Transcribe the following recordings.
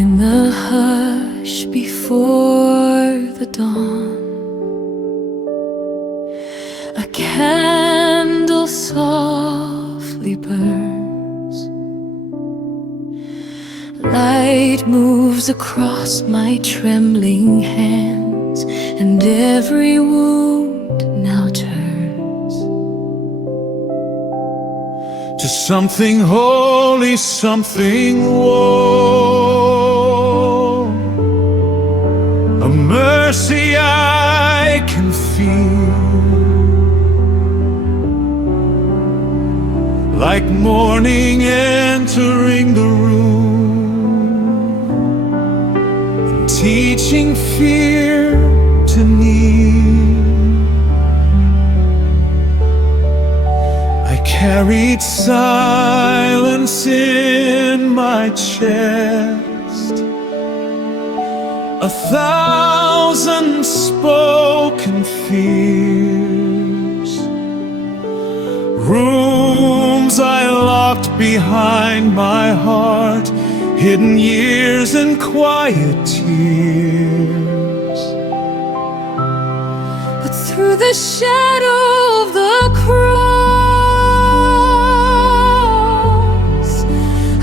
In the hush before the dawn, a candle softly burns. Light moves across my trembling hands, and every wound now turns to something holy, something warm, a mercy I can feel, like morning entering the room, teaching fear to kneel. I carried silence in my chest, 1,000 spoken fears, rooms I locked behind my heart, hidden years and quiet tears. But through the shadow of the cross,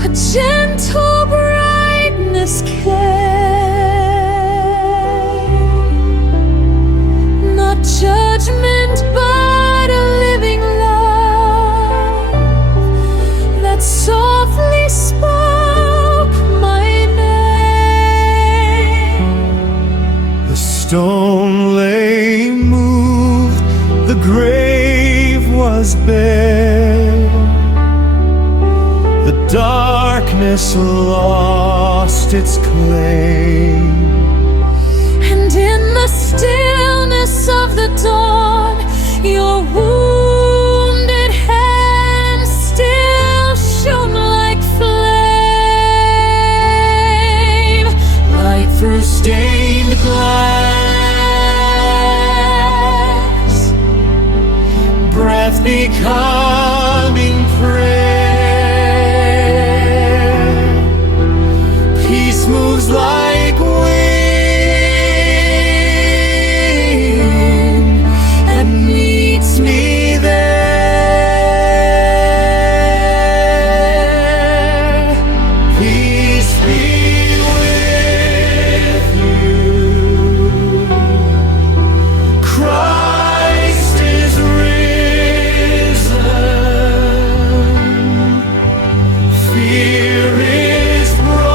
a gentle brightness came, not judgment but a living love that softly spoke my name. The stone lay moved, the grave was bare, the darkness lost its claim. And in the stillness of the dawn, your wounded hands still shone like flame, light through stained glass, breath becoming prayer. Peace moves like wind and meets me there. Peace be with you. Christ is risen. Fear is broken.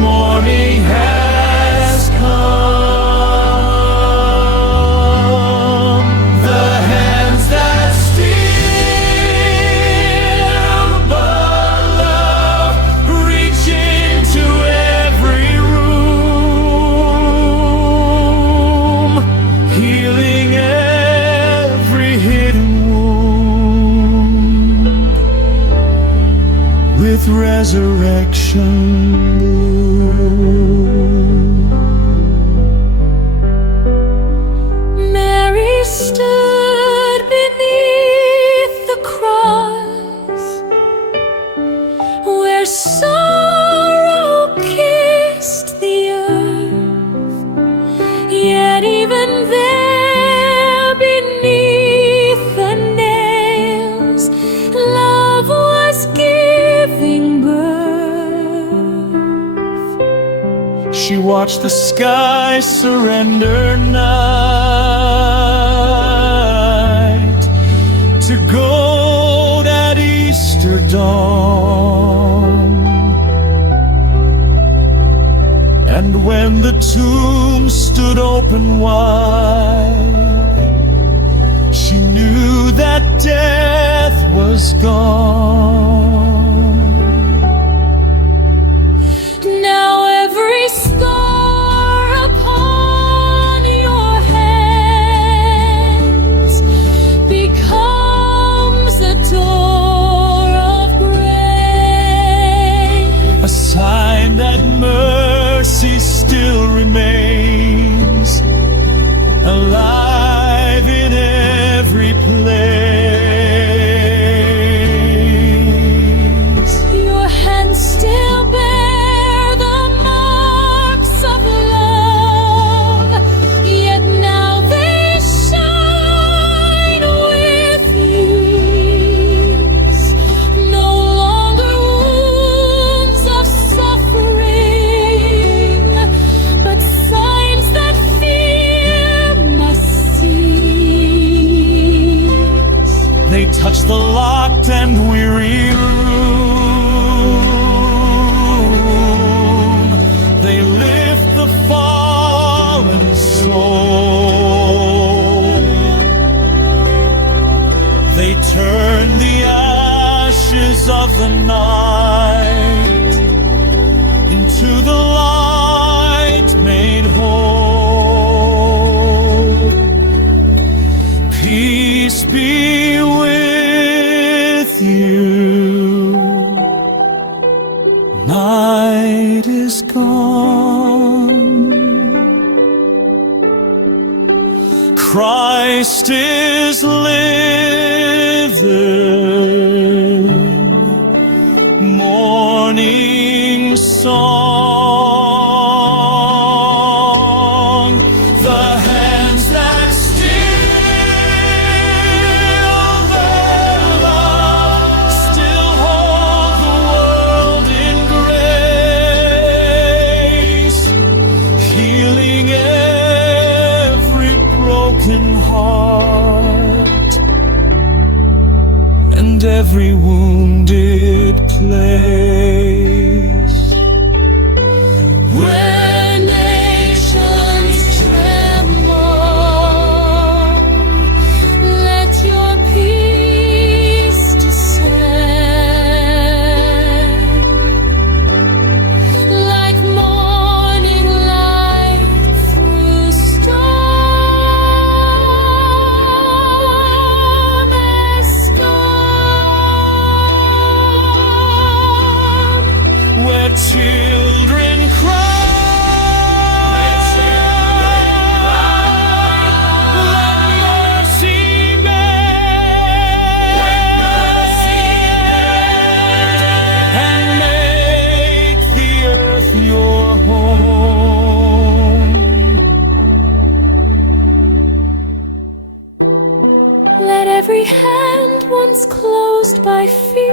Morning has come. The hands that still but love reach into every room, healing every hidden wound with resurrection bloom. Mary stood beneath the cross, where sorrow kissed the earth. Yet even there, beneath the nails, love was giving birth. She watched the sky surrender night to gold at Easter dawn. And when the tomb stood open wide, she knew that death was gone. Now every scar upon your hands becomes a door of grace, a sign that mercy still remains, alive in every place. the night into the light made whole. Peace be with you. Night is gone. Christ is living. Morning song. The hands that still their love still hold the world in grace, healing every broken heart and every wounded place. Where nations tremble, let your peace descend like morning light through storm and storm. Where children cry, let mercy mend, and make the earth your home. Let every hand once closed by fear